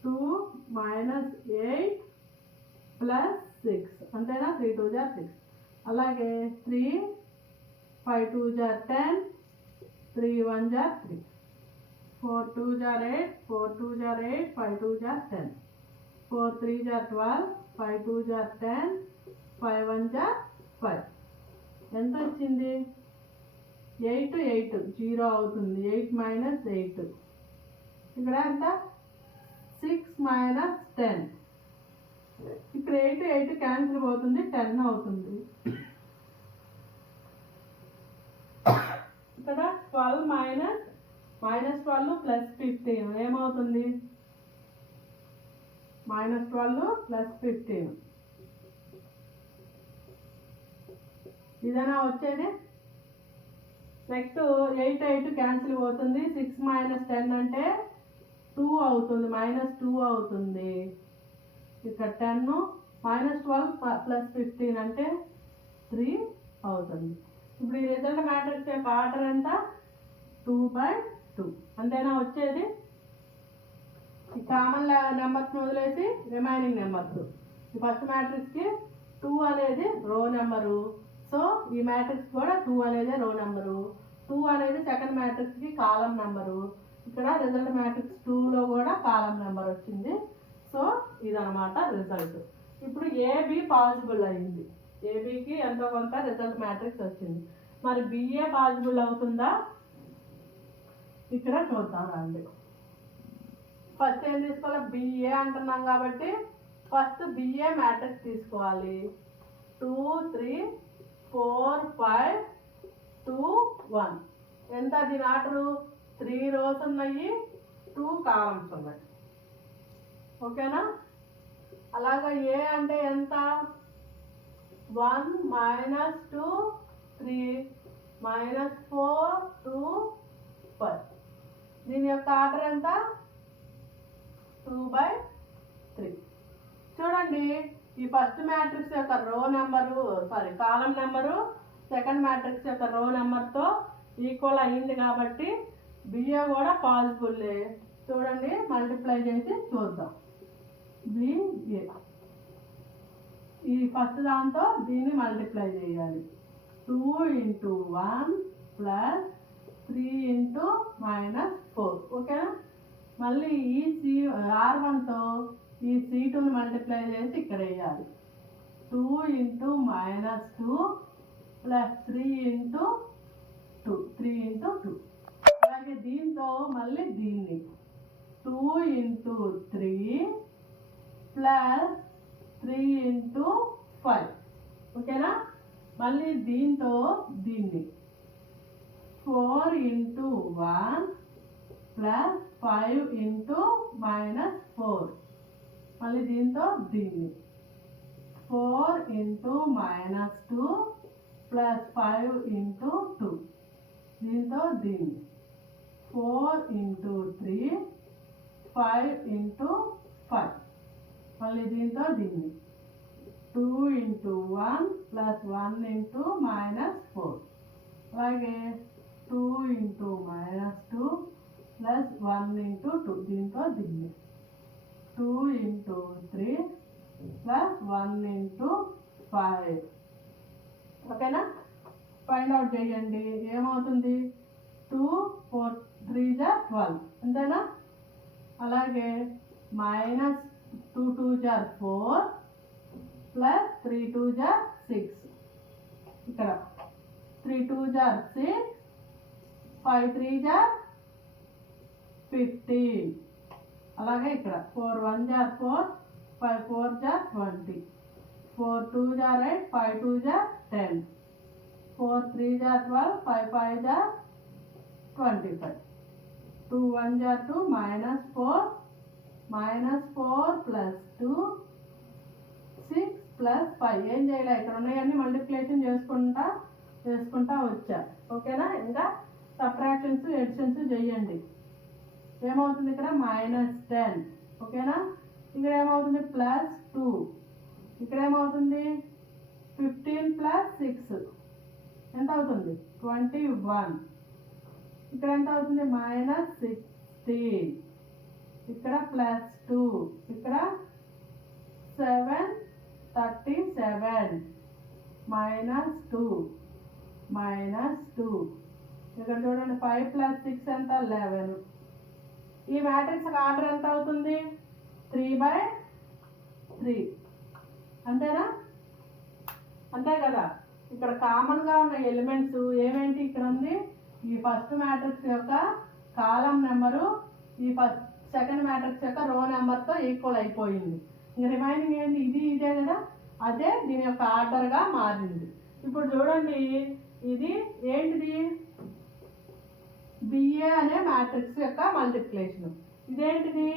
2 minus 8 plus 6 అంతేనా. 3 2 jar 6. అలాగే 3 5 2 jar 10 3 1 jar 3 4 2 jar 8 4 2 jar 8 5 2 jar 10 4 3 jar 12 5 2 jar 10 5 1 jar 5. ఎంత వచ్చింది? 8 8 0 అవుతుంది. 8 minus 8 ఇక్కడ ఎంత? 6 minus 10. ఇక్కడ 8 8 క్యాన్సిల్ అవుతుంది, 10 అవుతుంది. ఇక్కడ 12 -12 plus 15 ఏమవుతుంది? -12 plus 15 ఇదేనా వచ్చేది. నెక్స్ట్ 8 8 క్యాన్సిల్ అవుతుంది. 6 minus 10 అంటే 2 అవుతుంది, -2 అవుతుంది. ఇక్కడ 10 -12 plus 15 అంటే 3 అవుతుంది. ఇప్పుడు ఈ రిజల్ట్ మ్యాట్రిక్స్ యొక్క ఆర్డర్ ఎంత? 2/2 అంతేనా వచ్చేది. ఈ కామన్ నెంబర్స్ని వదిలేసి రిమైనింగ్ నెంబర్స్. ఈ ఫస్ట్ మ్యాట్రిక్స్కి 2 అనేది రో నెంబరు, సో ఈ మ్యాట్రిక్స్ కూడా 2 అనేది రో నెంబరు. 2 అనేది సెకండ్ మ్యాట్రిక్స్కి కాలం నెంబరు. ఇక్కడ రిజల్ట్ మ్యాట్రిక్స్ 2లో కూడా కాలం నెంబర్ వచ్చింది. సో ఇదనమాట రిజల్ట్. ఇప్పుడు ఏబి పాసిబుల్ అయింది. ఏబికి ఎంతో కొంత రిజల్ట్ మ్యాట్రిక్స్ వచ్చింది. మరి బిఏ పాసిబుల్ అవుతుందా? ఇక్కడ చూద్దాం రండి. ఫస్ట్ ఏం తీసుకోవాలి? బిఏ అంటున్నాం కాబట్టి ఫస్ట్ బిఏ మ్యాట్రిక్స్ తీసుకోవాలి. 2 3 4 5 2 1 ఎంత? దీని ఆర్డరు 3 రోస్ ఉన్నాయి, 2 కాలమ్స్ ఉన్నాయి. ఓకేనా. అలాగా ఏ అంటే ఎంత? 1 -2 3 -4 2 5. దీని యొక్క ఆర్డర్ ఎంత? 2/3. చూడండి, ఈ ఫస్ట్ మ్యాట్రిక్స్ యొక్క రో నెంబరు కాలం నెంబరు సెకండ్ మ్యాట్రిక్స్ యొక్క రో నెంబర్తో ఈక్వల్ అయ్యింది కాబట్టి బిఏ కూడా పాసిబుల్లే. చూడండి, మల్టిప్లై చేసి చూద్దాం. బిఏ ఈ ఫస్ట్ దాంతో దీన్ని మల్టిప్లై చేయాలి. 2 into 1 plus 3 into -4 ఓకేనా. మళ్ళీ ఈ R1తో ఈ C2ని మల్టిప్లై చేసి ఇక్కడ వేయాలి. 2 into -2 plus 3 into 2 అలాగే దీంతో మళ్ళీ దీన్ని 2 into 3 plus 3 into 5 ఓకేనా. మళ్ళీ దీంతో దీన్ని 4 into 1 plus 5 into -4 మళ్ళీ దీంతో దీన్ని 4 into -2 ప్లస్ 5 ఇంటూ 2 దీంతో దీన్ని 4 ఇంటూ 3 5 ఇంటూ 5 మళ్ళీ దీంతో దీన్ని 2 ఇంటూ 1 ప్లస్ 1 ఇంటూ -4 అలాగే 2 ఇంటూ -2 ప్లస్ 1 ఇంటూ 2 దీంతో దీన్ని 2 ఇంటూ 3 ప్లస్ 1 ఇంటూ 5 ఓకేనా. ఫైండ్ అవుట్ చేయండి. ఏమవుతుంది 2 4 3 12 అంతేనా. అలాగే -2 2 4 ప్లస్ 3 2 6 ఇక్కడ 3 2 6 5 3 15 అలాగే ఇక్కడ 4 1 4 5 4 20 4 2 8 5 2 10 4 3 12 5 5 25 2 1 2 -4 ప్లస్ 2 6 ప్లస్ 5 ఏం చేయాలి ఇక్కడ ఉన్నాయన్నీ మల్టిప్లికేషన్ చేసుకుంటా వచ్చా. ఓకేనా. ఇంకా సబ్ట్రాక్షన్స్ ఎడిషన్స్ చేయండి. ఏమవుతుంది ఇక్కడ -10 ఓకేనా. ఇక్కడ ఏమవుతుంది +2 ఇక్కడ ఏమవుతుంది 15 ప్లస్ 6 ఎంత అవుతుంది 21 ఇక్కడ ఎంత అవుతుంది -16 ఇక్కడ +2 ఇక్కడ 7 37 -2 ఇక్కడ చూడండి 5 + 6 ఎంత 11. ఈ మ్యాట్రిక్స్ ఆర్డర్ ఎంత అవుతుంది 3/3 అంతేనా. అంతే కదా. ఇక్కడ కామన్గా ఉన్న ఎలిమెంట్స్ ఏమేంటి ఇక్కడ ఉంది ఈ ఫస్ట్ మ్యాట్రిక్స్ యొక్క కాలం నెంబరు ఈ సెకండ్ మ్యాట్రిక్స్ యొక్క రో నెంబర్తో ఈక్వల్ అయిపోయింది. ఇంకా రిమైనింగ్ ఏంటి ఇదే కదా అదే దీని యొక్క ఆర్డర్గా మారింది. ఇప్పుడు చూడండి ఇది ఏంటిది బిఏ అనే మ్యాట్రిక్స్ యొక్క మల్టిప్లికేషన్, ఇదేంటిది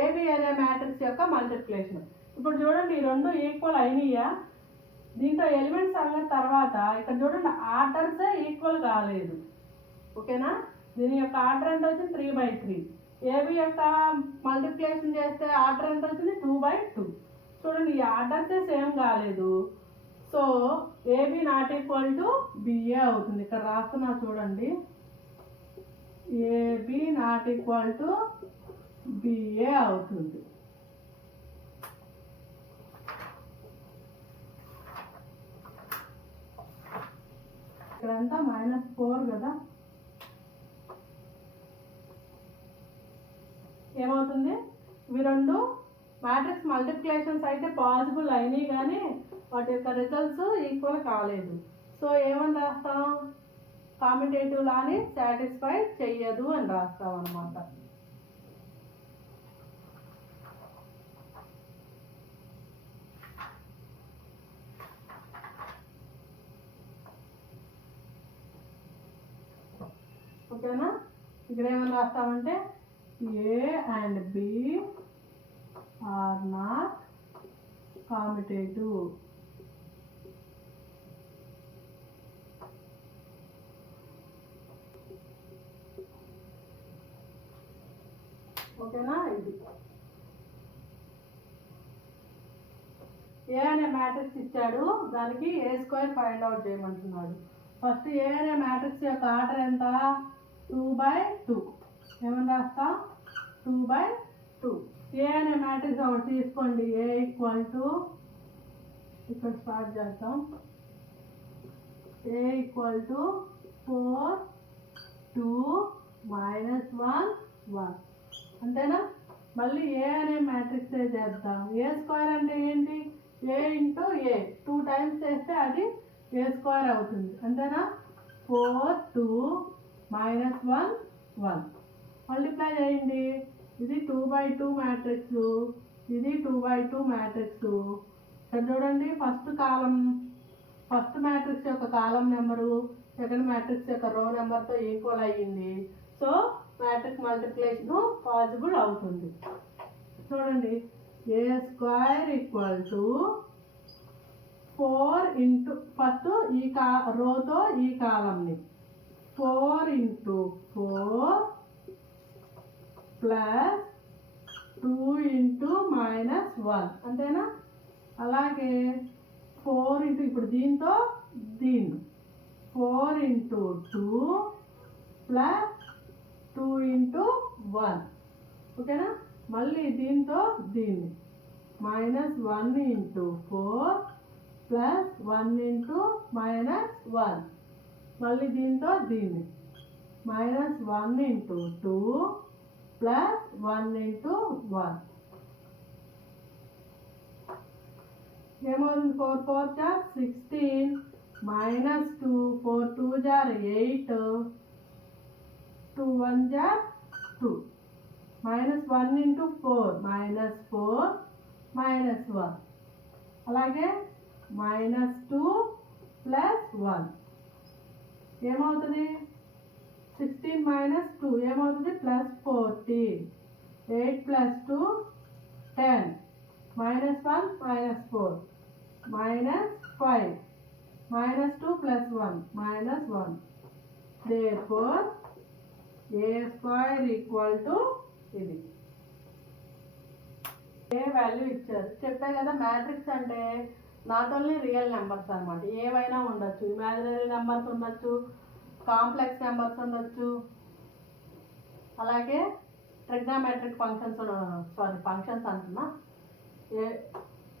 ఏబి అనే మ్యాట్రిక్స్ యొక్క మల్టిప్లికేషన్. ఇప్పుడు చూడండి ఈ రెండు ఈక్వల్ అయినాయా. దీంట్లో ఎలిమెంట్స్ అన్న తర్వాత ఇక్కడ చూడండి ఆర్డర్సే ఈక్వల్ కాలేదు. ఓకేనా. దీని యొక్క ఆర్డర్ ఎంత వచ్చింది 3/3. ఏబి యొక్క మల్టిప్లికేషన్ చేస్తే ఆర్డర్ ఎంత వచ్చింది 2/2. చూడండి ఈ ఆర్డర్సే సేమ్ కాలేదు. So AB not equal to BA అవుతుంది. ఇక్కడ రాస్తున్నా చూడండి AB not equal to BA అవుతుంది. ఇక్కడంతా -4 కదా. ఏమవుతుంది ఇవి రెండు మ్యాట్రిక్స్ మల్టిప్లికేషన్స్ అయితే పాసిబుల్ అయినాయి కానీ వాటి యొక్క రిజల్ట్స్ ఈక్వల్ కాలేదు. సో ఏమని రాస్తాం కామ్యుటేటివ్ లాని సాటిస్ఫై చెయ్యదు అని రాస్తాం అన్నమాట. ఓకేనా. ఇక్కడ ఏమని రాస్తామంటే A and B are not commutative. ఓకేనా. ఇది ఏ అనే మ్యాట్రిక్స్ ఇచ్చాడు, దానికి A² ఫైండ్ అవుట్ చేయమంటున్నాడు. ఫస్ట్ ఏ అనే మ్యాట్రిక్స్ యొక్క ఆర్డర్ ఎంత 2/2. ఏమని రాస్తా 2/2. ఏ అనే మ్యాట్రిక్స్ ఒకటి తీసుకోండి. ఏ ఈక్వల్ టు ఇక్కడ స్టార్ట్ చేద్దాం. ఏ ఈక్వల్ టు 4 2 -1 1 అంతేనా. మళ్ళీ ఏ అనే మ్యాట్రిక్స్ చేద్దాం. A² అంటే ఏంటి ఏ ఇంటూ ఏ 2 టైమ్స్ చేస్తే అది A² అవుతుంది అంతేనా. 4 2 -1 1 మల్టిప్లై చేయండి. ఇది 2/2 మ్యాట్రిక్స్, ఇది 2/2 మ్యాట్రిక్స్. ఇక్కడ చూడండి ఫస్ట్ మ్యాట్రిక్స్ యొక్క కాలం నెంబరు సెకండ్ మ్యాట్రిక్స్ యొక్క రో నెంబర్తో ఈక్వల్ అయ్యింది. సో మ్యాట్రిక్స్ మల్టిప్లికేషన్ పాసిబుల్ అవుతుంది. చూడండి A² = 4 ఇంటూ ఫస్ట్ ఈ రోతో ఈ కాలంని 4 ఇంటూ 4 ప్లస్ 2 ఇంటూ -1 అంతేనా. అలాగే 4 ఇంటూ ఇప్పుడు దీంతో దీన్ని 4 ఇంటూ 2 ప్లస్ 2 ఇంటూ 1 ఓకేనా. మళ్ళీ దీంతో దీన్ని -1 ఇంటూ 4 ప్లస్ 1 ఇంటూ -1 మళ్ళీ దీంతో దీన్ని -1 ఇంటూ 2 ప్లస్ 1 ఇంటూ 1 ఏమవుతుంది. 4 4 జార్ 16 -2 4 2 జార్ 8 2 1 జార్ 2 -1 ఇంటూ 4 -4 -1 అలాగే -2 ప్లస్ 1 ఏమవుతుంది. 16 - 2 ఏమవుతుంది +14 8 plus 2 10 -1 -4 -5 -2 plus 1 -1 therefore a square equal to ఇది ఏ వాల్యూ ఇచ్చారు. చెప్పే కదా మ్యాట్రిక్స్ అంటే నాట్ ఓన్లీ రియల్ నెంబర్స్ అనమాట. ఏవైనా ఉండొచ్చు, ఇమాజినరీ నెంబర్స్ ఉండొచ్చు, కాంప్లెక్స్ నెంబర్స్ ఉండొచ్చు, అలాగే ట్రిగ్నామెట్రిక్ ఫంక్షన్స్ అంటున్నా.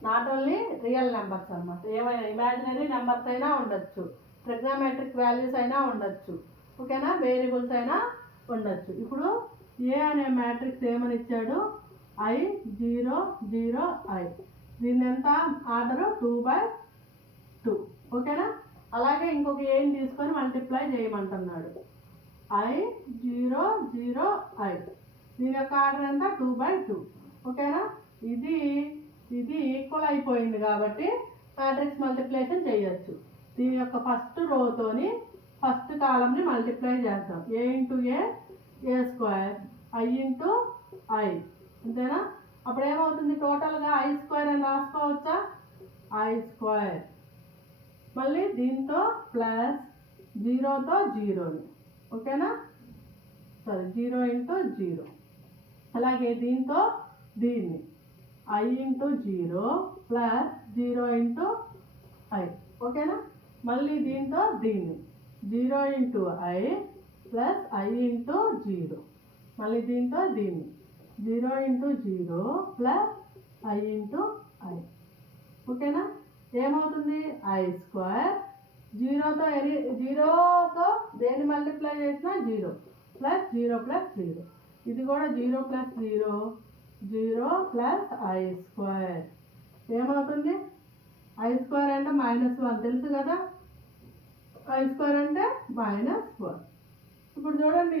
నాట్ ఓన్లీ రియల్ నెంబర్స్ అనమాట. ఏమైనా ఇమాజినరీ నెంబర్స్ అయినా ఉండొచ్చు, ట్రిగ్నామెట్రిక్ వాల్యూస్ అయినా ఉండొచ్చు, ఓకేనా. వేరియబుల్స్ అయినా ఉండొచ్చు. ఇప్పుడు ఏ అనే మ్యాట్రిక్స్ ఏమని ఇచ్చాడు, I 0 0 I. దీన్ని ఎంత ఆర్డరు 2/2 ఓకేనా. అలాగే ఇంకొక ఏం తీసుకొని మల్టిప్లై చేయమంటున్నాడు. I 0 0 I. దీని యొక్క ఆర్డర్ ఎంత 2/2 ఓకేనా. ఇది ఈక్వల్ అయిపోయింది కాబట్టి మ్యాట్రిక్స్ మల్టిప్లికేషన్ చేయొచ్చు. దీని యొక్క ఫస్ట్ రోతోని ఫస్ట్ కాలంని మల్టిప్లై చేస్తాం. A into A square I into I అంతేనా. అప్పుడు ఏమవుతుంది, టోటల్గా I² అని రాసుకోవచ్చా. I² మళ్ళీ దీంతో ప్లస్ 0తో 0ని ఓకేనా. 0 ఇంటూ 0 అలాగే దీంతో దీన్ని I into 0 plus 0 into I ఓకేనా. మళ్ళీ దీంతో దీన్ని 0 into I plus I into 0 మళ్ళీ దీంతో దీన్ని 0 into 0 plus I into I ఓకేనా. ఏమవుతుంది I² 0తో దేన్ని మల్టిప్లై చేసినా 0 ప్లస్ 0 ప్లస్ 0 ఇది కూడా 0 ప్లస్ 0 0 ప్లస్ I² ఏమవుతుంది. I² అంటే -1 తెలుసు కదా. I² అంటే -1. ఇప్పుడు చూడండి